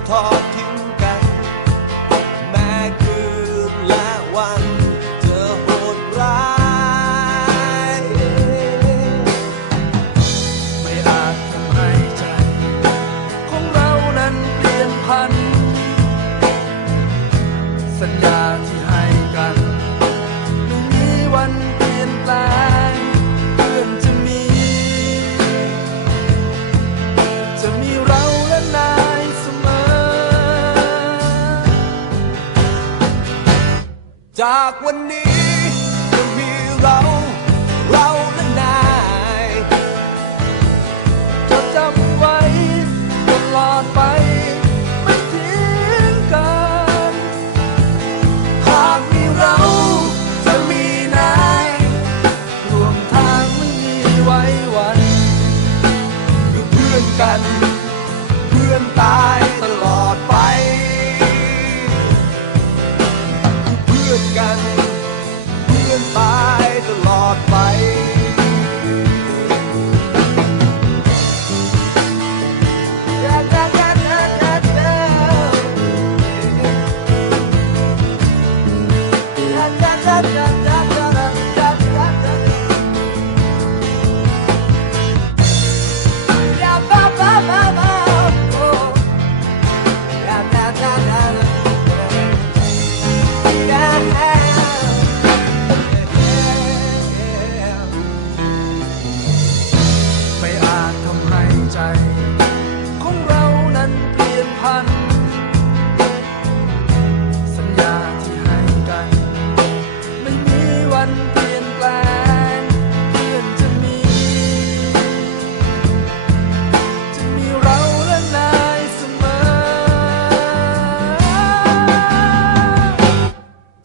thought dark one near.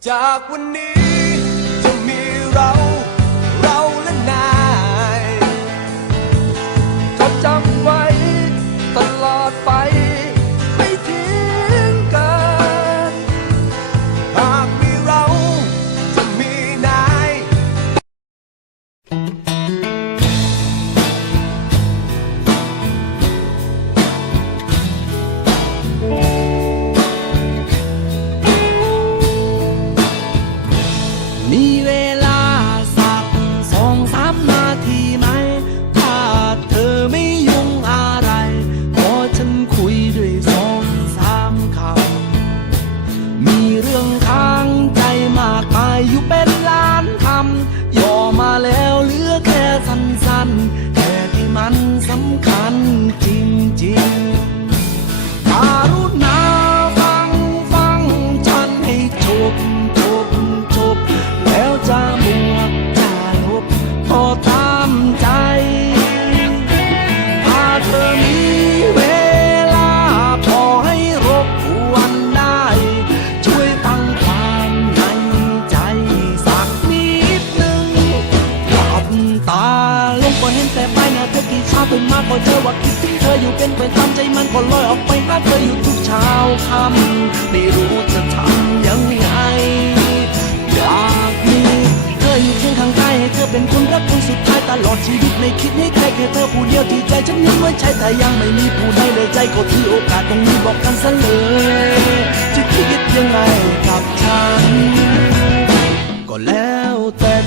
จากวันนี้ ไปทำใจมันก็ลอยออกไปหาเธออยู่ทุกเช้าค่ำไม่รู้จะทำยังไง อยากมีเธออยู่เคียงข้างกายให้เธอเป็นคนรักคนสุดท้ายตลอดชีวิตไม่คิดให้ใครแค่เธอผู้เดียวที่ใจฉันนั้นไว้ใช้แต่ยังไม่มีผู้ใดเลยใจก็ที่โอกาสตรงนี้บอกกันซะเลย จะคิดยังไงกับฉัน ก็แล้วแต่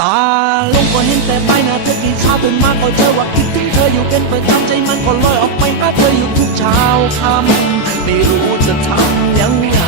ตา ลงก็เห็นแต่ใบหน้าเธอกี่เช้าตื่นมาก็เจอว่าคิดถึงเธออยู่เป็นประจำใจมันก็ลอยออกไปหาเธออยู่ทุกเช้าค่ำไม่รู้จะทำยังไง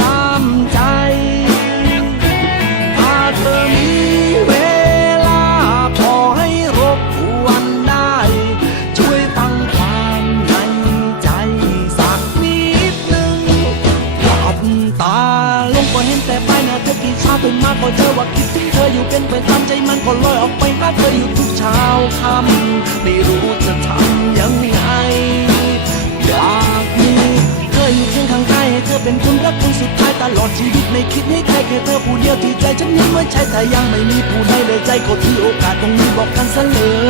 ตามใจถ้าเธอมีเวลาพอให้รบกวนได้ ช่วยฟังความในใจสักนิดหนึ่งหลับตาลงก็เห็นแต่ใบหน้าเธอกี่เช้าตื่นมาก็เจอว่าคิดถึงเธออยู่เป็นประจำใจมันก็ลอยออกไปหาเธออยู่ทุกเช้าค่ำไม่รู้จะทำยังไง เป็นคนรักคนสุดท้ายตลอดชีวิตไม่คิดให้ใครแค่เธอผู้เดียวที่ใจฉันนี้ไม่ใช่แต่ยังไม่มีผู้ใดเลยใจก็ที่โอกาสตรงนี้บอกกันซะเลย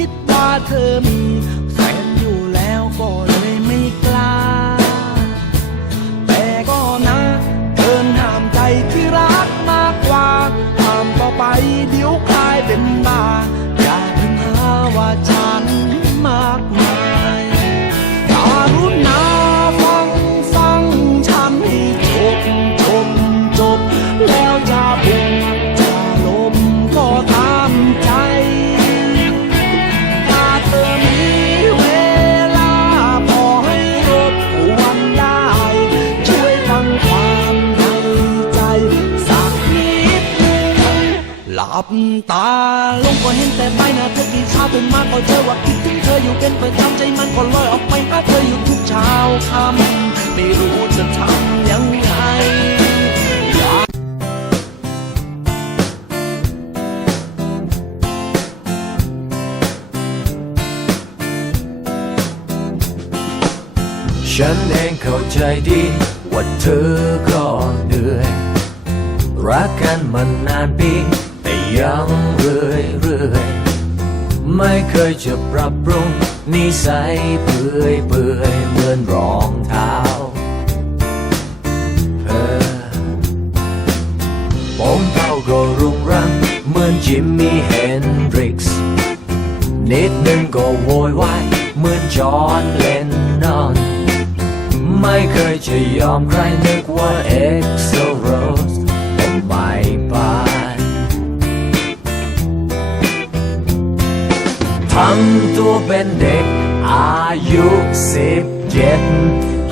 คิดว่าเธอมี ลับตา ลงก็เห็นแต่ใบหน้าเธอกี่เช้าตื่นมาก็เจอว่าคิดถึงเธออยู่เป็นประจำใจมันก็ลอยออกไปหาเธออยู่ทุกเช้าค่ำไม่รู้จะทำยังไงฉันเองเข้าใจดีว่าเธอก็เหนื่อย รักกันมานานปี ยังเรื่อยเรื่อยไม่เคยจะปรับปรุงนิสัยเปื่อยเปื่อยเหมือนรองเท้าเออผมเท่าก็รุงรังเหมือนจิมมี่เฮนดริกซ์นิดนึงก็โวยวายเหมือนจอห์นเลนนอน ไม่เคยจะยอมใครนึกว่าเอ็กโซำตัวเป็นเด็ก อายุสิบเจ็ด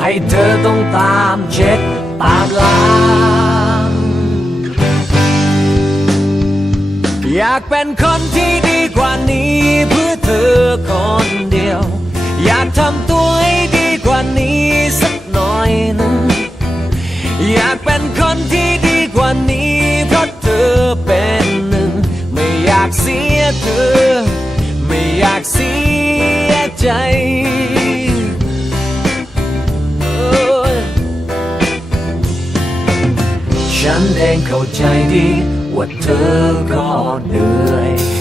ให้เธอต้องตามเช็ดตามหลังอยากเป็นคนที่ดีกว่านี้เพื่อเธอคนเดียว อยากทำตัวให้ดีกว่านี้สักหน่อยหนึงอยากเป็นคนที่ดีกว่านี้ ดี ว่าเธอก็เหนื่อย